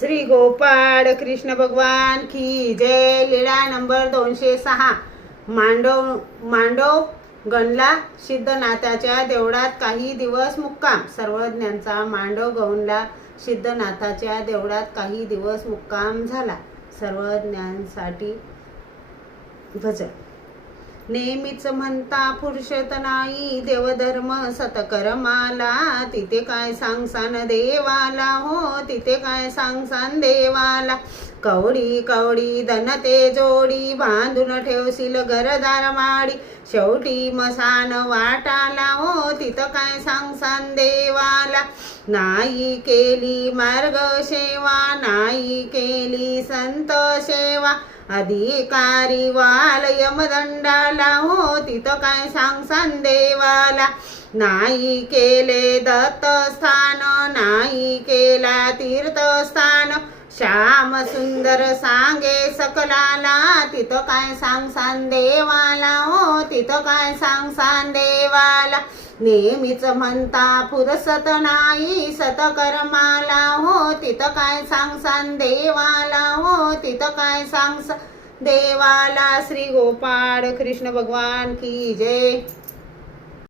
श्री गोपाळ कृष्ण भगवान की जय. लीळा नंबर 206. मांडव गणला सिद्धनाथाच्या देवळात काही दिवस मुक्काम. सर्वज्ञांचा मांडव गणला सिद्धनाथाच्या देवळात काही दिवस मुक्काम झाला. सर्वज्ञांसाठी भजन. नेहमीच म्हणता पुरुषत नाही देवधर्म सतकर्माला. तिथे काय सांगसान देवाला हो, तिथे काय सांगसान देवाला. कवडी कवडी धनते जोडी बांधून ठेवशील घरदार माडी. शेवटी मसान वाटाला हो, तिथं काय सांगसान देवाला. नाही केली मार्ग सेवा, नाही केली संत सेवा. अधिकारी वाल यमदंडाला हो, तिथं काय सांगसान देवाला. नाही केले दत्तस्थान, नाही केला तीर्थस्थान. श्याम सुंदर सांगे सकलाला, तिथं काय सांगसान देवाला हो, तिथं काय सांगसान देवाला. नेहमीच म्हणता फुरसत नाही सतकर्माला हो, तिथं काय सांगसान देवाला हो, तिथं काय सांगसान देवाला. श्री गोपाळ कृष्ण भगवान की जय.